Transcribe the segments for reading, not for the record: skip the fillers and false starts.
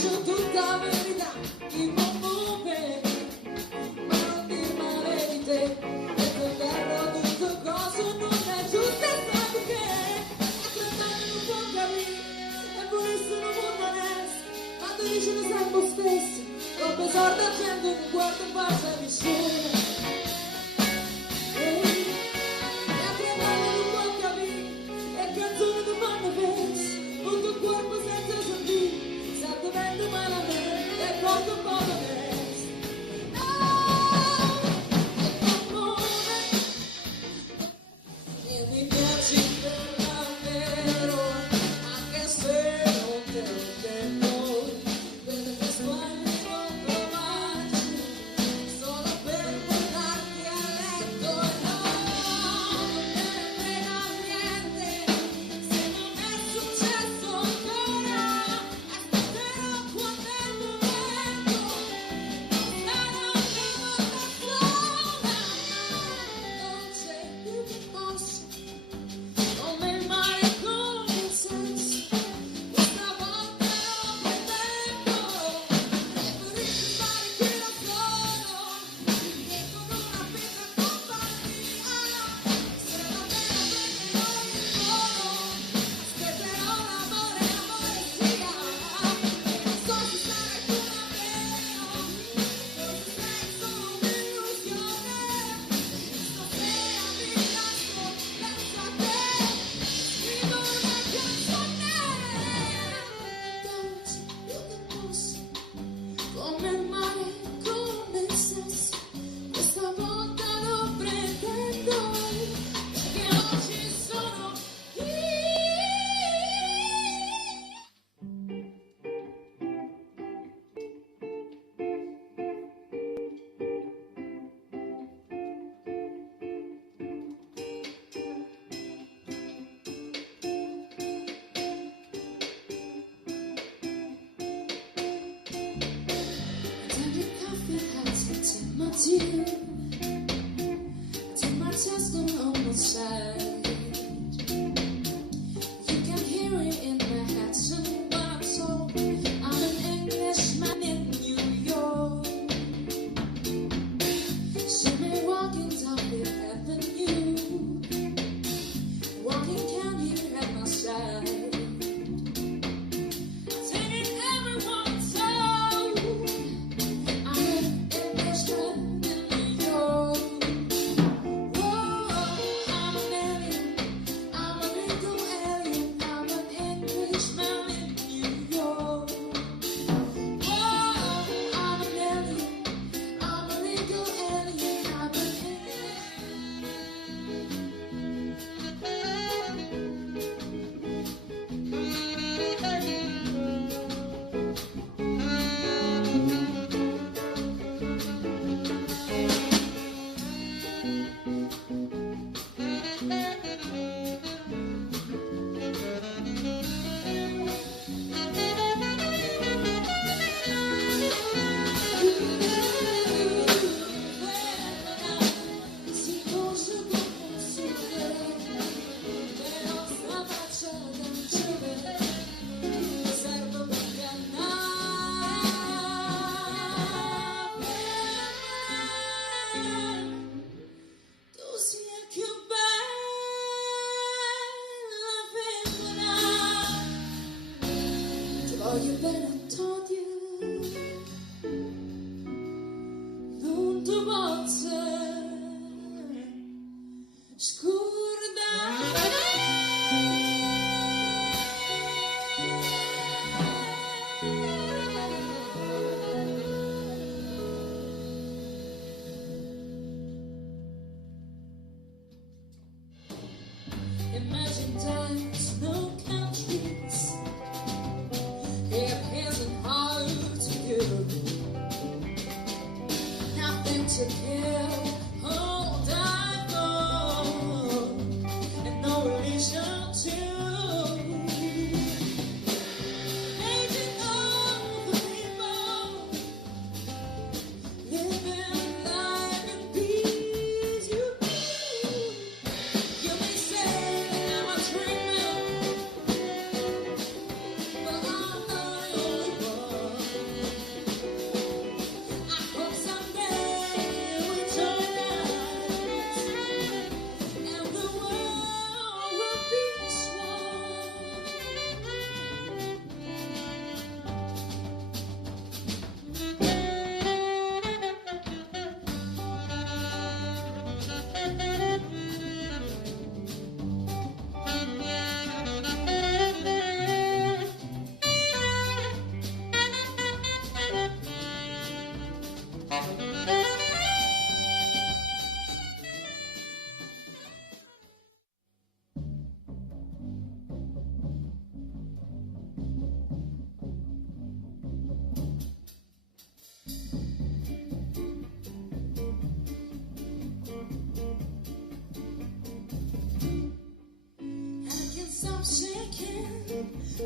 dice tutta la verità, chi non muove, ma non dir male di te, e per terra tutto cosa non è giusto e sai perché, a quell'anno non può capire, e vorresti un mondo onesto, ma tu dici lo sempre stesso, come sorda gente non guarda in faccia a nessuno. Tutto il corpo senza sentire, sta dovendo malamente e poco poco resto. È comune e mi piaci per davvero, anche se non te lo chiedo, quelle che sbagli non provarci, solo per portarti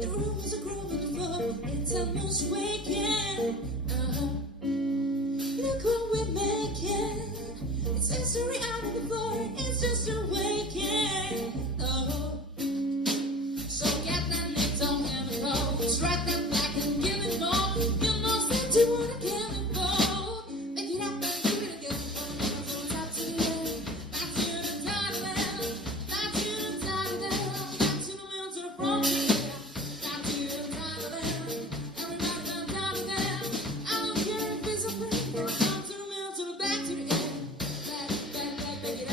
The rumors are growing before it's almost waking. Look what we're making. It's history out of the floor. It's just awakening. Oh, so get that neck on and go. Strike that back and give it more. You know that you wanna give it more. Make it up and do it again. From top to the end, back to the top of them, back to the top of them, back to the middle to the front. Back to the top of them, everybody back down to them. I don't care if it's a break. From top to the middle to the back to the end. Back, back, back, back.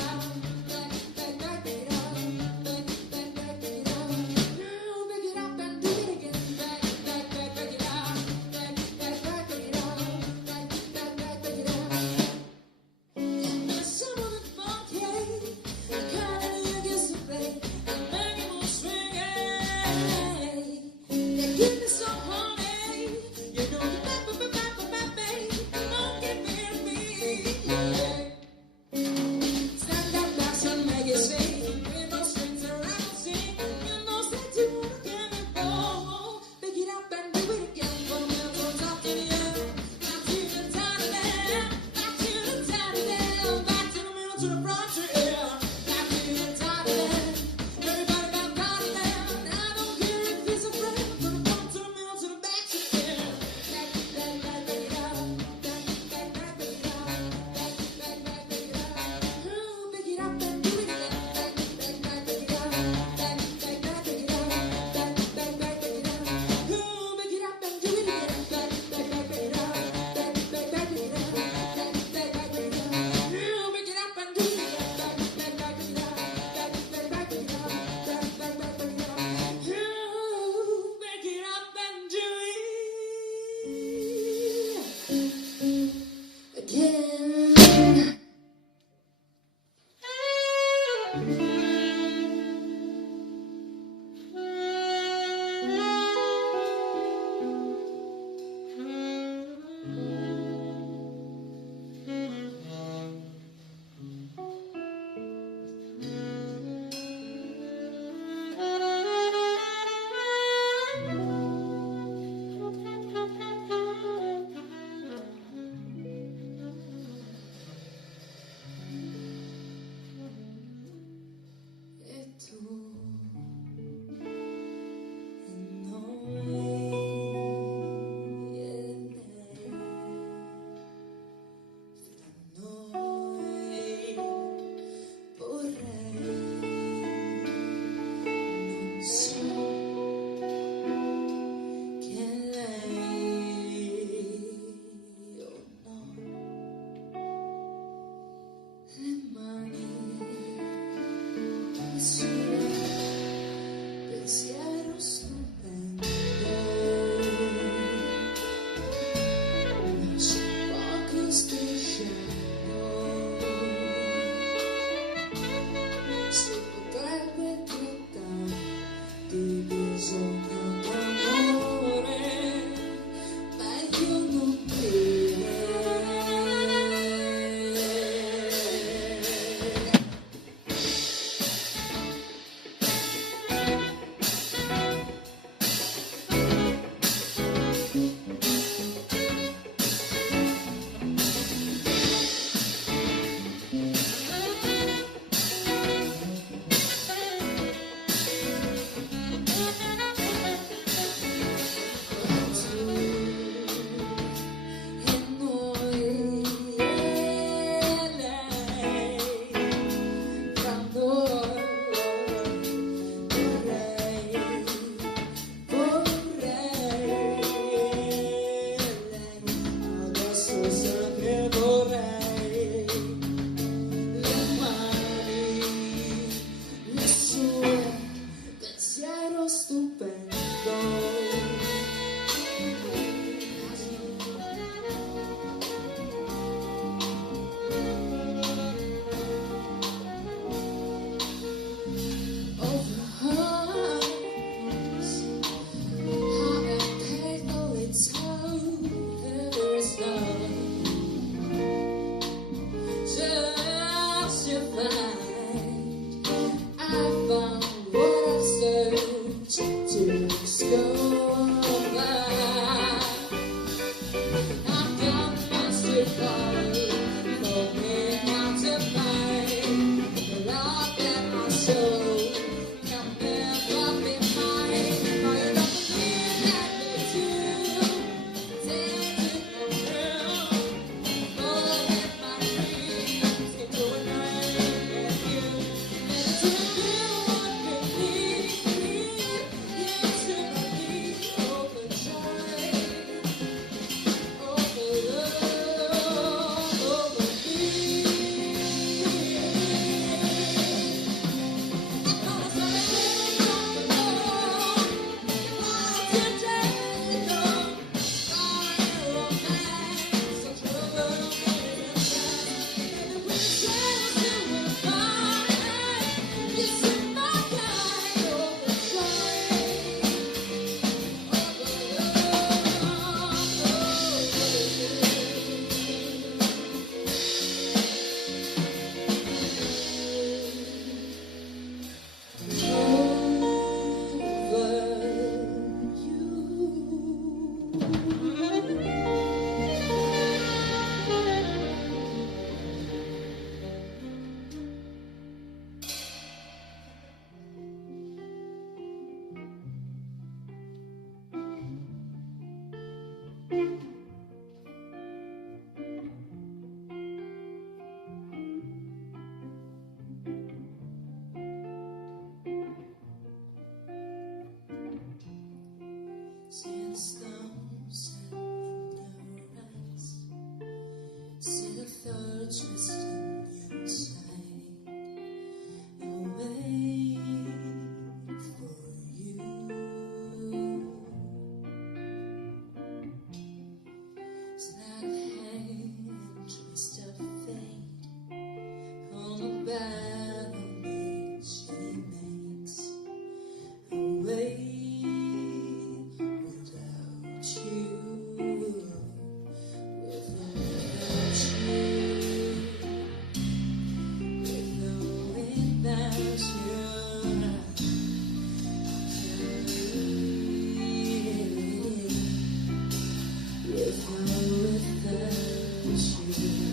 without you.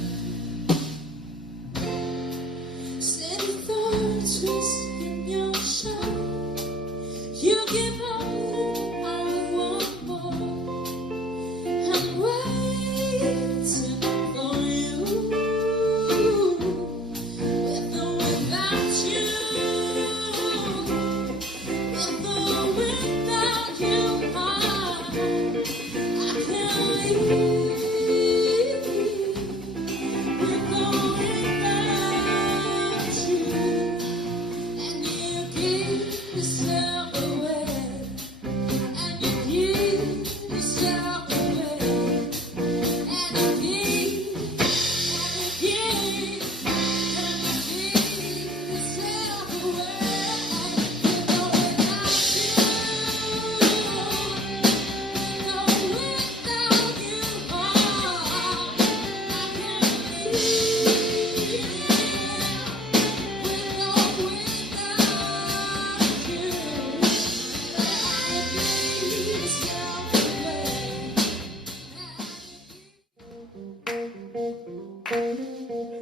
Steady thorns twist in your shine. You give up, I want more. I'm waiting for you. With or without you, with or without you, I can't leave. With or without you, and you give yourself away, and you give yourself away, and you give, and you give, and you give yourself away. With or without you, with or without you, I can't leave. With or without you, and you give yourself away.